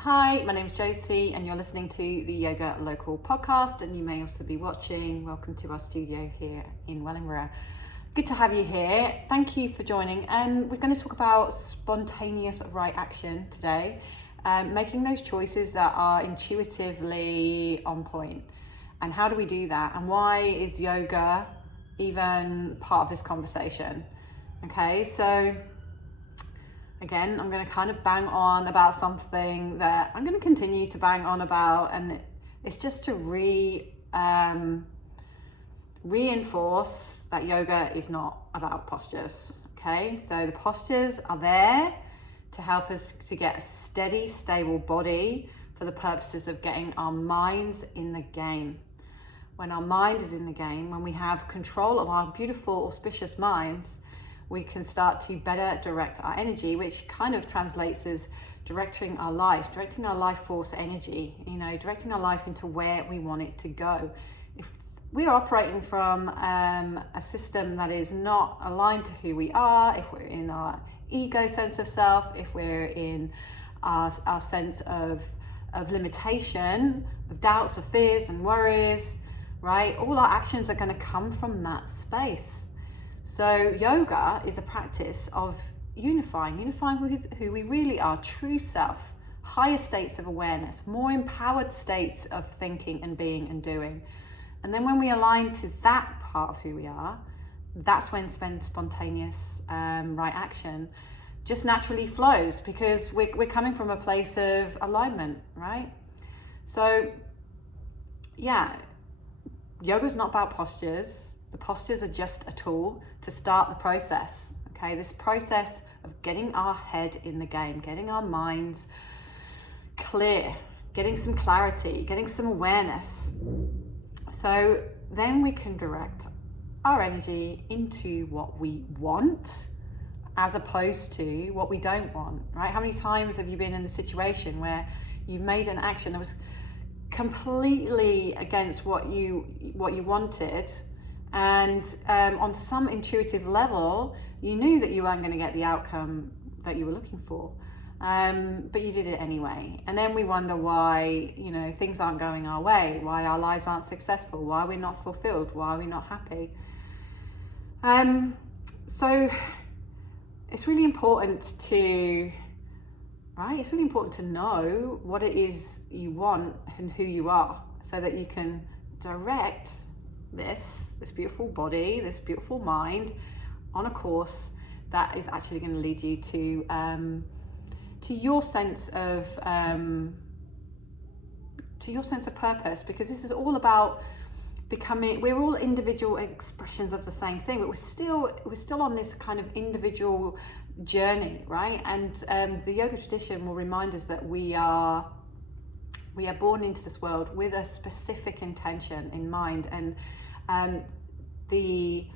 Hi, my name's Josie and you're listening to the Yoga Local podcast, and you may also be watching. Welcome to our studio here in Wellingborough. Good to have you here. Thank you for joining. And we're going to talk about spontaneous right action today, making those choices that are intuitively on point. And how do we do that? And why is yoga even part of this conversation? Okay, so again, I'm going to kind of bang on about something that I'm going to continue to bang on about, and it's just to reinforce that yoga is not about postures. Okay, so the postures are there to help us to get a steady, stable body for the purposes of getting our minds in the game. When our mind is in the game, when we have control of our beautiful, auspicious minds, we can start to better direct our energy, which kind of translates as directing our life force energy, directing our life into where we want it to go. If we're operating from a system that is not aligned to who we are, if we're in our ego sense of self, if we're in our sense of limitation, of doubts, of fears and worries, right? All our actions are going to come from that space. So yoga is a practice of unifying with who we really are, true self, higher states of awareness, more empowered states of thinking and being and doing. And then when we align to that part of who we are, that's when spontaneous right action just naturally flows, because we're coming from a place of alignment, right? So yeah, yoga is not about postures. The postures are just a tool to start the process, okay? This process of getting our head in the game, getting our minds clear, getting some clarity, getting some awareness. So then we can direct our energy into what we want as opposed to what we don't want, right? How many times have you been in a situation where you've made an action that was completely against what you wanted, and on some intuitive level you knew that you weren't going to get the outcome that you were looking for, but you did it anyway, and then we wonder why things aren't going our way, why our lives aren't successful, why we're not fulfilled, why we're not happy. So it's really important to know what it is you want and who you are, so that you can direct this beautiful body, this beautiful mind on a course that is actually going to lead you to your sense of purpose, because this is all about becoming. We're all individual expressions of the same thing, but we're still on this kind of individual journey, right? And the yoga tradition will remind us that we are born into this world with a specific intention in mind, and the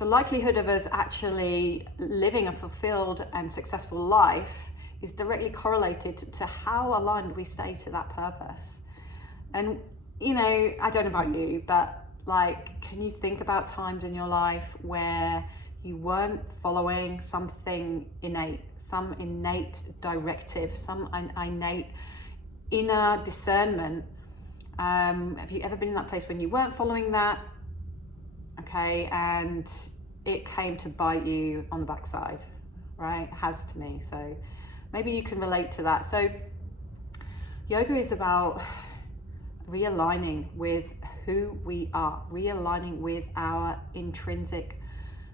likelihood of us actually living a fulfilled and successful life is directly correlated to how aligned we stay to that purpose. And I don't know about you, but can you think about times in your life where you weren't following something innate, some innate directive, some innate inner discernment? Have you ever been in that place when you weren't following that? Okay, and it came to bite you on the backside, right? It has to me. So maybe you can relate to that. So yoga is about realigning with who we are, realigning with our intrinsic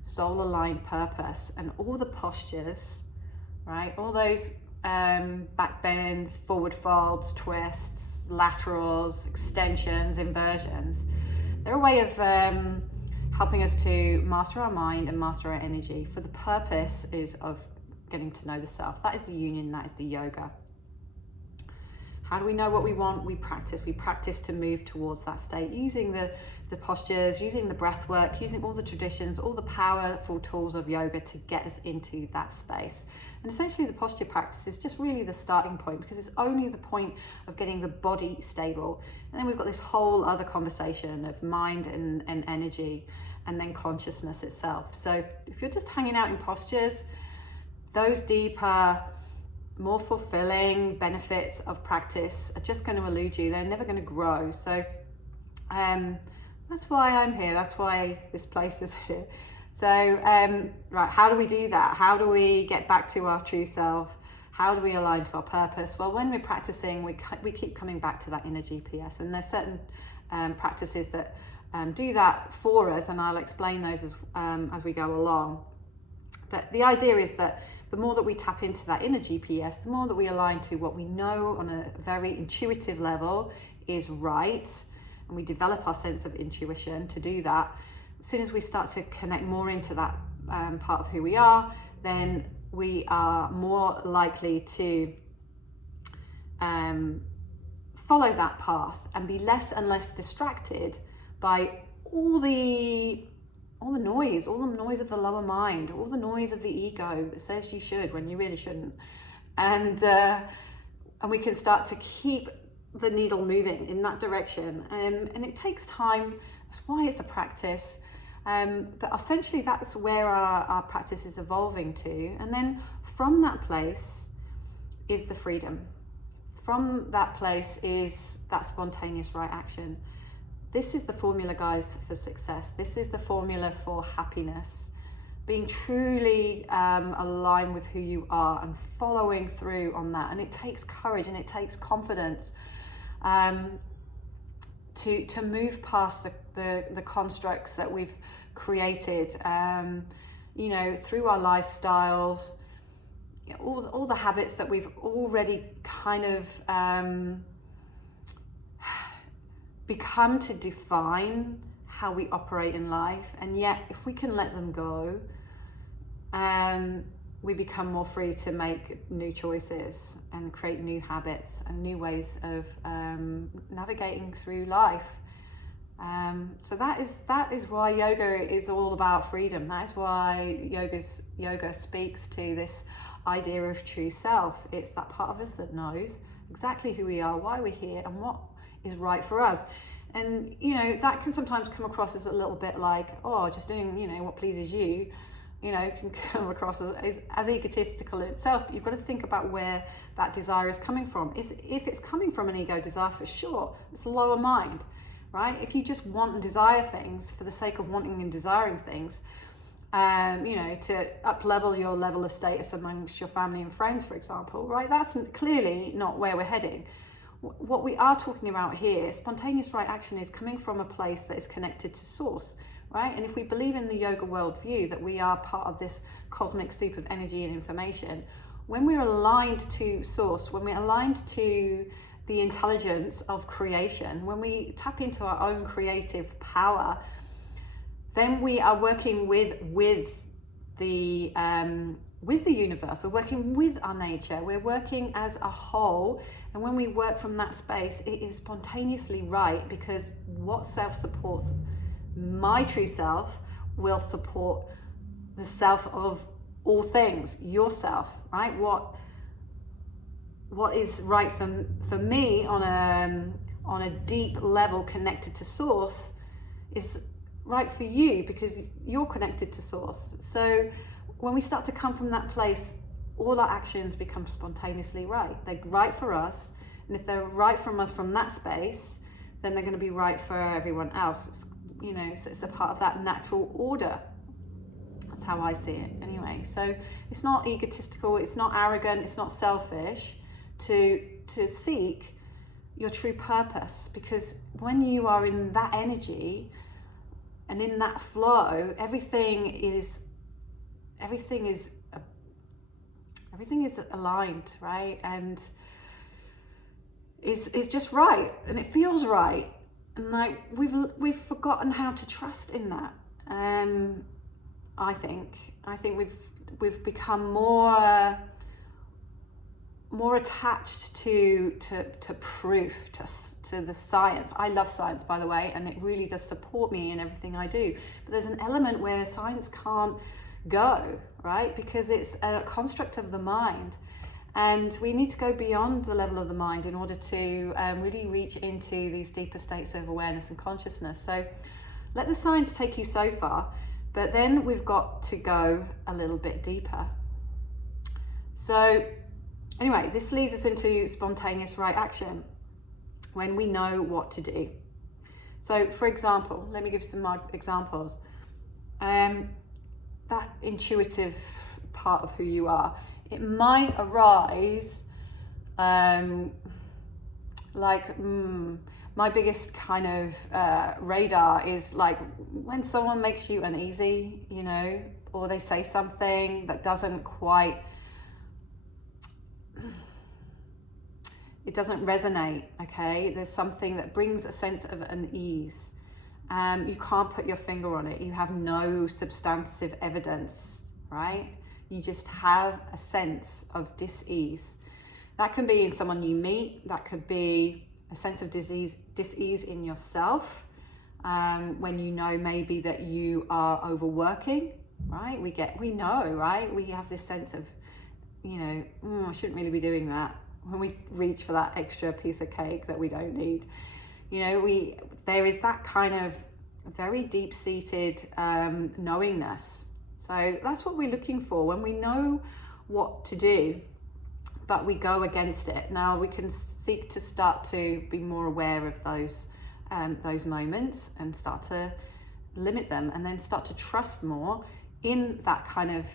soul-aligned purpose, and all the postures, right? All those back bends, forward folds, twists, laterals, extensions, inversions. They're a way of helping us to master our mind and master our energy for the purpose is of getting to know the self. That is the union, that is the yoga. How do we know what we want? We practice to move towards that state, using the postures, using the breath work, using all the traditions, all the powerful tools of yoga to get us into that space. And essentially the posture practice is just really the starting point, because it's only the point of getting the body stable. And then we've got this whole other conversation of mind and energy, and then consciousness itself. So if you're just hanging out in postures, those deeper more fulfilling benefits of practice are just going to elude you. They're never going to grow. So that's why I'm here. That's why this place is here. So, right, how do we do that? How do we get back to our true self? How do we align to our purpose? Well, when we're practicing, we keep coming back to that inner GPS, and there's certain practices that do that for us, and I'll explain those as we go along. But the idea is that the more that we tap into that inner GPS, the more that we align to what we know on a very intuitive level is right, and we develop our sense of intuition to do that. As soon as we start to connect more into that part of who we are, then we are more likely to follow that path and be less and less distracted by all the noise of the lower mind, all the noise of the ego that says you should when you really shouldn't. And we can start to keep the needle moving in that direction. And it takes time. That's why it's a practice. But essentially that's where our practice is evolving to. And then from that place is the freedom. From that place is that spontaneous right action. This is the formula, guys, for success. This is the formula for happiness. Being truly aligned with who you are and following through on that. And it takes courage and it takes confidence to move past the constructs that we've created, through our lifestyles, all the habits that we've already kind of become to define how we operate in life. And yet, if we can let them go, we become more free to make new choices and create new habits and new ways of navigating through life. So that is why yoga is all about freedom. That is why yoga speaks to this idea of true self. It's that part of us that knows exactly who we are, why we're here, and what is right for us. And that can sometimes come across as a little bit like, just doing what pleases you, can come across as egotistical in itself. But you've got to think about where that desire is coming from. If it's coming from an ego desire, for sure, it's a lower mind, right? If you just want and desire things for the sake of wanting and desiring things, to up-level your level of status amongst your family and friends, for example, right? That's clearly not where we're heading. What we are talking about here, spontaneous right action, is coming from a place that is connected to source, right? And if we believe in the yoga worldview that we are part of this cosmic soup of energy and information, when we're aligned to source, when we're aligned to the intelligence of creation, when we tap into our own creative power, then we are working with the universe. We're working with our nature. We're working as a whole. And when we work from that space, it is spontaneously right, because what self supports my true self will support the self of all things, yourself, right? What is right for me on a deep level connected to source is right for you, because you're connected to source. So when we start to come from that place, all our actions become spontaneously right. They're right for us, and if they're right from us from that space, then they're going to be right for everyone else. So it's a part of that natural order. That's how I see it anyway. So it's not egotistical, it's not arrogant, it's not selfish to seek your true purpose, because when you are in that energy and in that flow, everything is aligned, right? And is just right, and it feels right. And like we've forgotten how to trust in that. I think we've become more attached to proof, to the science. I love science, by the way, and it really does support me in everything I do. But there's an element where science can't go, right? Because it's a construct of the mind. And we need to go beyond the level of the mind in order to really reach into these deeper states of awareness and consciousness. So let the science take you so far, but then we've got to go a little bit deeper. So Anyway, this leads us into spontaneous right action when we know what to do. So, for example, let me give some more examples. That intuitive part of who you are, it might arise my biggest kind of radar is like when someone makes you uneasy, you know, or they say something that doesn't quite, it doesn't resonate, okay? There's something that brings a sense of unease. You can't put your finger on it. You have no substantive evidence, right? You just have a sense of dis-ease. That can be in someone you meet. That could be a sense of dis-ease in yourself, when you know maybe that you are overworking, right? We know, right? We have this sense of, you know, I shouldn't really be doing that. When we reach for that extra piece of cake that we don't need, you know, there is that kind of very deep-seated knowingness. So that's what we're looking for when we know what to do, but we go against it. Now we can seek to start to be more aware of those moments and start to limit them, and then start to trust more in that kind of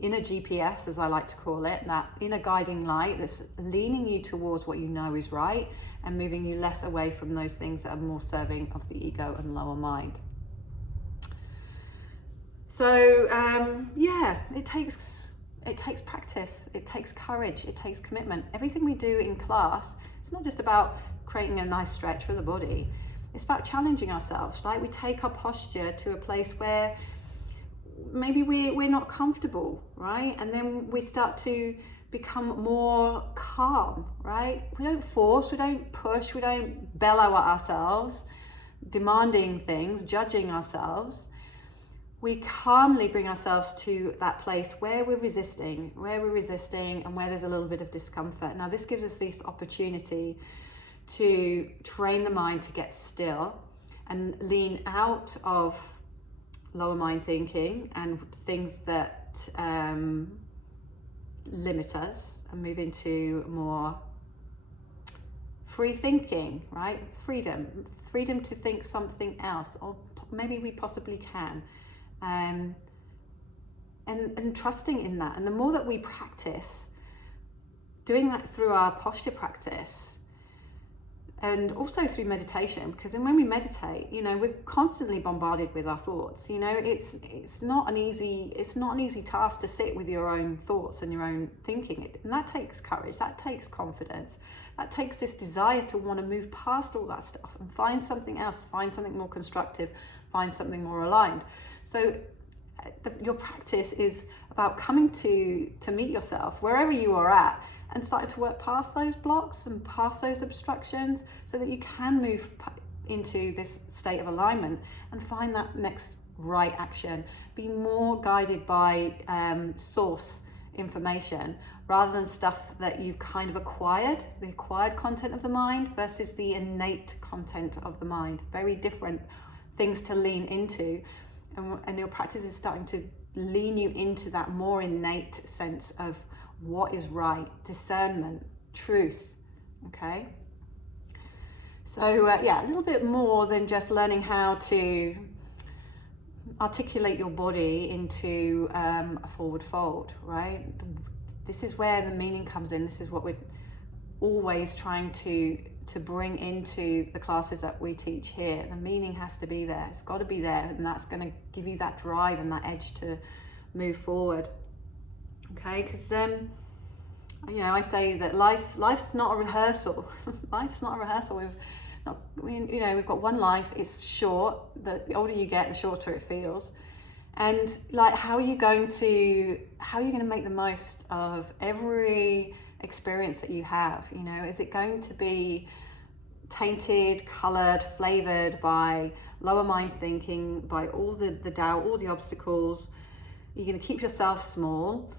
inner GPS, as I like to call it, that inner guiding light that's leaning you towards what you know is right and moving you less away from those things that are more serving of the ego and lower mind. So it takes practice, it takes courage, it takes commitment. Everything we do in class, it's not just about creating a nice stretch for the body, it's about challenging ourselves, right? We take our posture to a place where maybe we're not comfortable, right? And then we start to become more calm, right? We don't force, we don't push, we don't bellow at ourselves, demanding things, judging ourselves. We calmly bring ourselves to that place where we're resisting and where there's a little bit of discomfort. Now, this gives us this opportunity to train the mind to get still and lean out of lower mind thinking and things that limit us and move into more free thinking, right? Freedom to think something else, or maybe we possibly can. And trusting in that. And the more that we practice doing that through our posture practice, and also through meditation, because then when we meditate, you know, we're constantly bombarded with our thoughts. You know, it's not an easy task to sit with your own thoughts and your own thinking. And that takes courage, that takes confidence, that takes this desire to want to move past all that stuff and find something else, find something more constructive, find something more aligned. So your practice is about coming to meet yourself wherever you are at, and starting to work past those blocks and past those obstructions so that you can move into this state of alignment and find that next right action. Be more guided by source information rather than stuff that you've kind of acquired, the acquired content of the mind versus the innate content of the mind. Very different things to lean into, and your practice is starting to lean you into that more innate sense of what is right, discernment, truth, okay? So a little bit more than just learning how to articulate your body into a forward fold, right? This is where the meaning comes in. This is what we're always trying to bring into the classes that we teach here. The meaning has to be there. It's got to be there, and that's going to give you that drive and that edge to move forward. Okay, because I say that life's not a rehearsal. Life's not a rehearsal. We've got one life. It's short. The older you get, the shorter it feels. And like, how are you going to make the most of every experience that you have? You know, is it going to be tainted, colored, flavored by lower mind thinking, by all the doubt, all the obstacles? You're going to keep yourself small,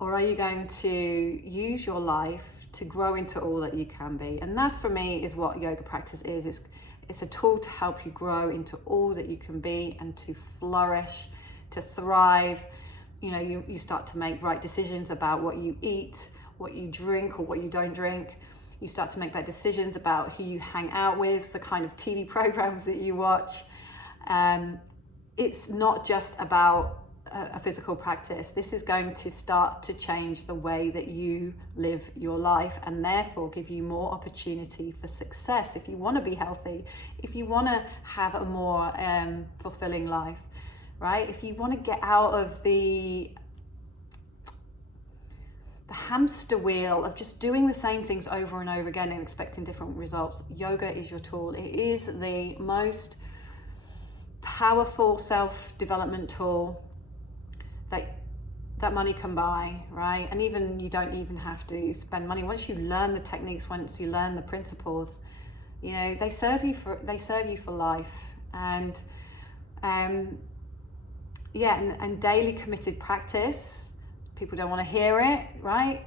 or are you going to use your life to grow into all that you can be? And that's, for me, is what yoga practice is. It's a tool to help you grow into all that you can be and to flourish, to thrive. You know, you start to make right decisions about what you eat, what you drink or what you don't drink. You start to make better decisions about who you hang out with, the kind of TV programs that you watch. It's not just about a physical practice. This is going to start to change the way that you live your life, and therefore give you more opportunity for success if you want to be healthy, if you want to have a more fulfilling life, right? If you want to get out of the hamster wheel of just doing the same things over and over again and expecting different results, yoga is your tool. It is the most powerful self-development tool that money can buy, right? And even you don't even have to spend money. Once you learn the techniques, once you learn the principles, you know, they serve you for life. And and daily committed practice. People don't want to hear it, right?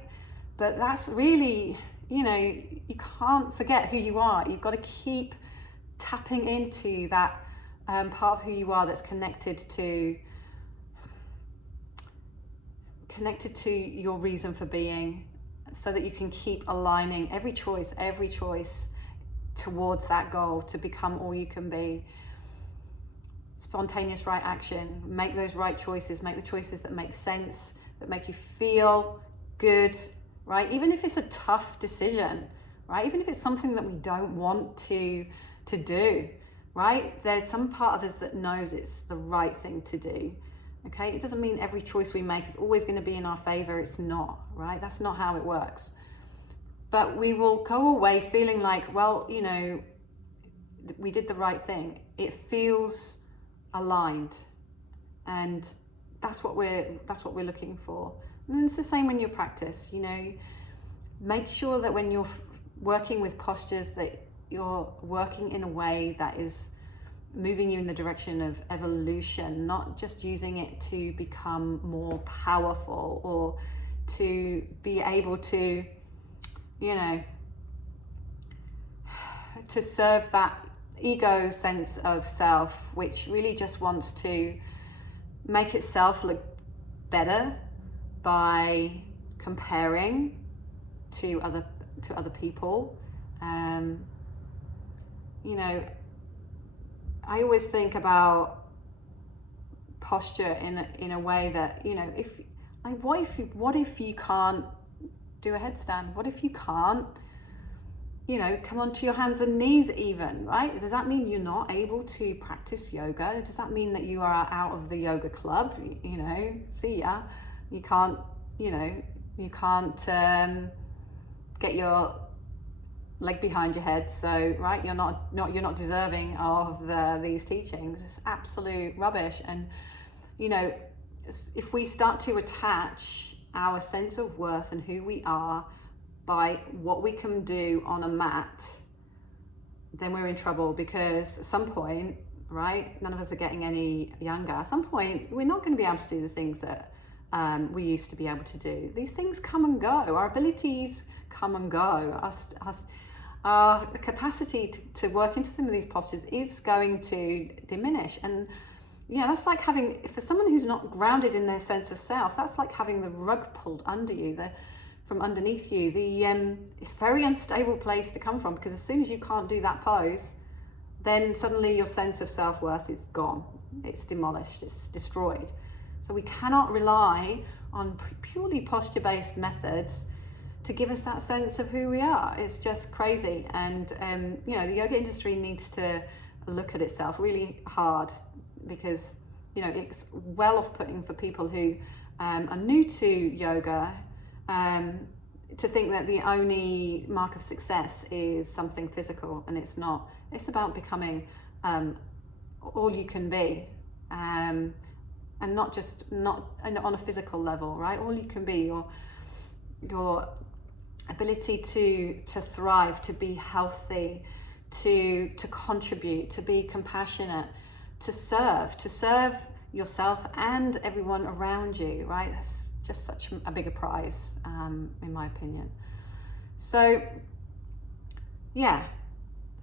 But that's really, you know, you can't forget who you are. You've got to keep tapping into that part of who you are that's connected to your reason for being, so that you can keep aligning every choice towards that goal to become all you can be. Spontaneous right action. Make those right choices. Make the choices that make sense, that make you feel good, right? Even if it's a tough decision, right? Even if it's something that we don't want to do, right? There's some part of us that knows it's the right thing to do, okay? It doesn't mean every choice we make is always going to be in our favor. It's not, right? That's not how it works. But we will go away feeling like, well, you know, we did the right thing. It feels aligned, and that's what we're looking for. And it's the same when you practice. You know, make sure that when you're working with postures, that you're working in a way that is moving you in the direction of evolution, not just using it to become more powerful or to be able to, you know, to serve that ego sense of self, which really just wants to make itself look better by comparing to other people. You know, I always think about posture in a way that, you know, what if you can't do a headstand? What if you can't, you know, come onto your hands and knees even, right? Does that mean you're not able to practice yoga? Does that mean that you are out of the yoga club? You know, see ya. You can't, you know, you can't get your leg behind your head, so right, you're not deserving of these teachings. It's absolute rubbish. And you know, if we start to attach our sense of worth and who we are by what we can do on a mat, then we're in trouble, because at some point, right, none of us are getting any younger. At some point, we're not going to be able to do the things that we used to be able to do. These things come and go. Our abilities come and go. Our capacity to work into some of these postures is going to diminish. And yeah, that's like having, for someone who's not grounded in their sense of self, that's like having the rug pulled under you, from underneath you. It's a very unstable place to come from, because as soon as you can't do that pose, then suddenly your sense of self-worth is gone. It's demolished, it's destroyed. So we cannot rely on purely posture-based methods to give us that sense of who we are. It's just crazy. And you know, the yoga industry needs to look at itself really hard, because you know, it's well off-putting for people who are new to yoga to think that the only mark of success is something physical, and it's not. It's about becoming all you can be, and not on a physical level, right? All you can be, your ability to thrive, to be healthy, to contribute, to be compassionate, to serve yourself and everyone around you, right? That's just such a bigger prize, in my opinion. So yeah,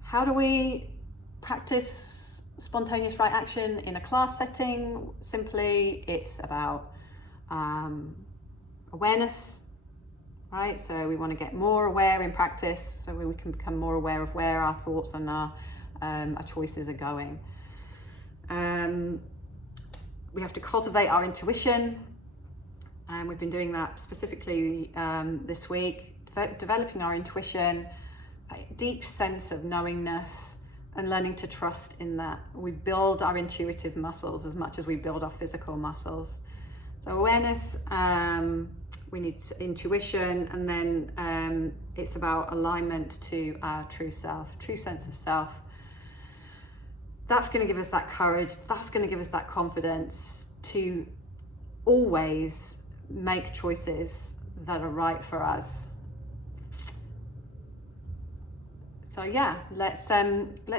how do we practice spontaneous right action in a class setting? Simply, it's about awareness, right? So we want to get more aware in practice so we can become more aware of where our thoughts and our choices are going. We have to cultivate our intuition, and we've been doing that specifically this week, developing our intuition, a deep sense of knowingness, and learning to trust in that. We build our intuitive muscles as much as we build our physical muscles. So awareness, we need intuition, and then it's about alignment to our true self, true sense of self. That's going to give us that courage, that's going to give us that confidence to always make choices that are right for us. So yeah, let's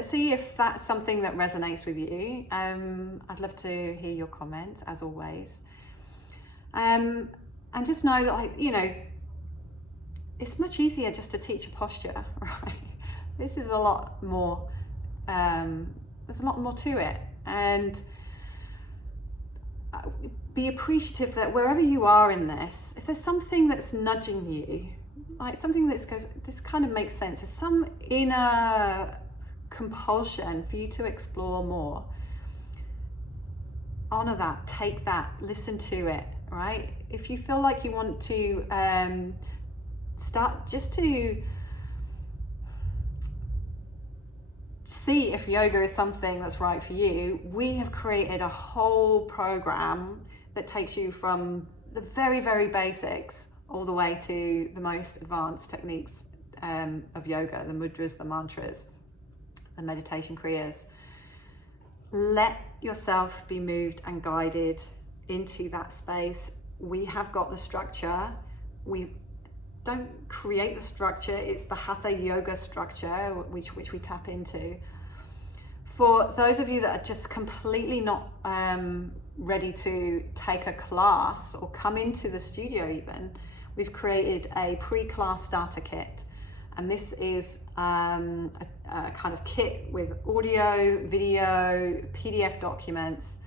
see if that's something that resonates with you. I'd love to hear your comments, as always. And just know that, it's much easier just to teach a posture, right? This is a lot more, there's a lot more to it. And be appreciative that wherever you are in this, if there's something that's nudging you, like something that goes, this kind of makes sense, there's some inner compulsion for you to explore more, honor that, take that, listen to it, right? If you feel like you want to start just to see if yoga is something that's right for you, we have created a whole program that takes you from the very, very basics all the way to the most advanced techniques of yoga, the mudras, the mantras, the meditation kriyas. Let yourself be moved and guided into that space. We have got the structure. We don't create the structure, it's the hatha yoga structure which we tap into. For those of you that are just completely not ready to take a class or come into the studio even, we've created a pre-class starter kit. And this is a kind of kit with audio, video, PDF documents,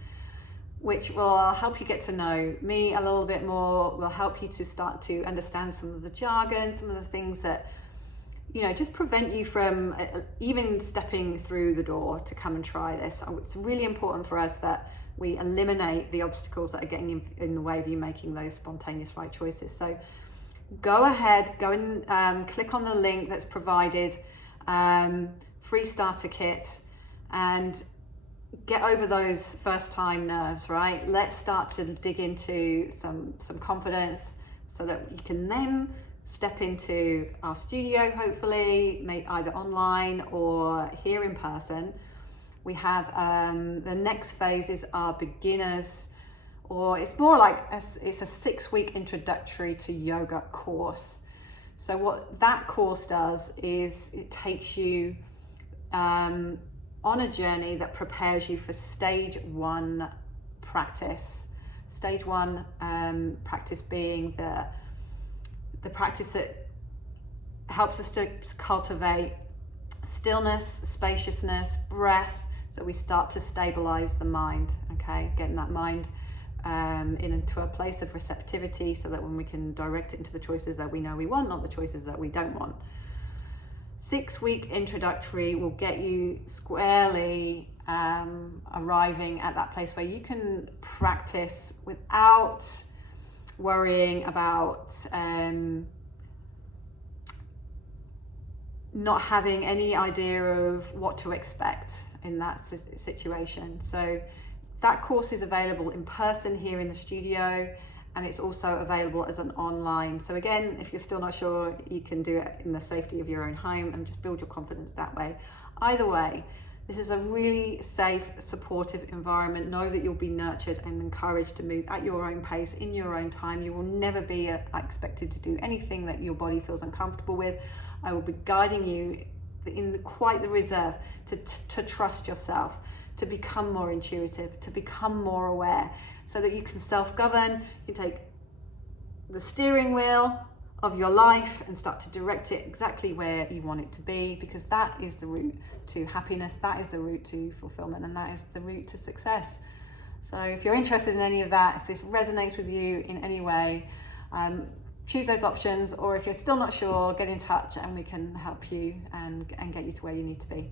which will help you get to know me a little bit more, will help you to start to understand some of the jargon, some of the things that, just prevent you from even stepping through the door to come and try this. It's really important for us that we eliminate the obstacles that are getting in the way of you making those spontaneous right choices. So go ahead, go and click on the link that's provided, free starter kit, and get over those first time nerves, right? Let's start to dig into some confidence so that you can then step into our studio, hopefully, either online or here in person. We have the next phase is our beginners, or it's more like it's a 6-week introductory to yoga course. So what that course does is it takes you on a journey that prepares you for stage 1 practice. Stage 1 practice being the practice that helps us to cultivate stillness, spaciousness, breath, so we start to stabilize the mind, okay? Getting that mind into a place of receptivity so that when we can direct it into the choices that we know we want, not the choices that we don't want. 6-week introductory will get you squarely arriving at that place where you can practice without worrying about not having any idea of what to expect in that situation. So that course is available in person here in the studio, and it's also available as an online. So again, if you're still not sure, you can do it in the safety of your own home and just build your confidence that way. Either way, this is a really safe, supportive environment. Know that you'll be nurtured and encouraged to move at your own pace, in your own time. You will never be expected to do anything that your body feels uncomfortable with. I will be guiding you in quite the reserve to trust yourself, to become more intuitive, to become more aware, so that you can self-govern, you can take the steering wheel of your life and start to direct it exactly where you want it to be, because that is the route to happiness, that is the route to fulfillment, and that is the route to success. So if you're interested in any of that, if this resonates with you in any way, choose those options, or if you're still not sure, get in touch and we can help you and get you to where you need to be.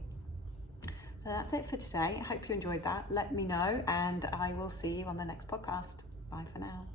So that's it for today. I hope you enjoyed that. Let me know, and I will see you on the next podcast. Bye for now.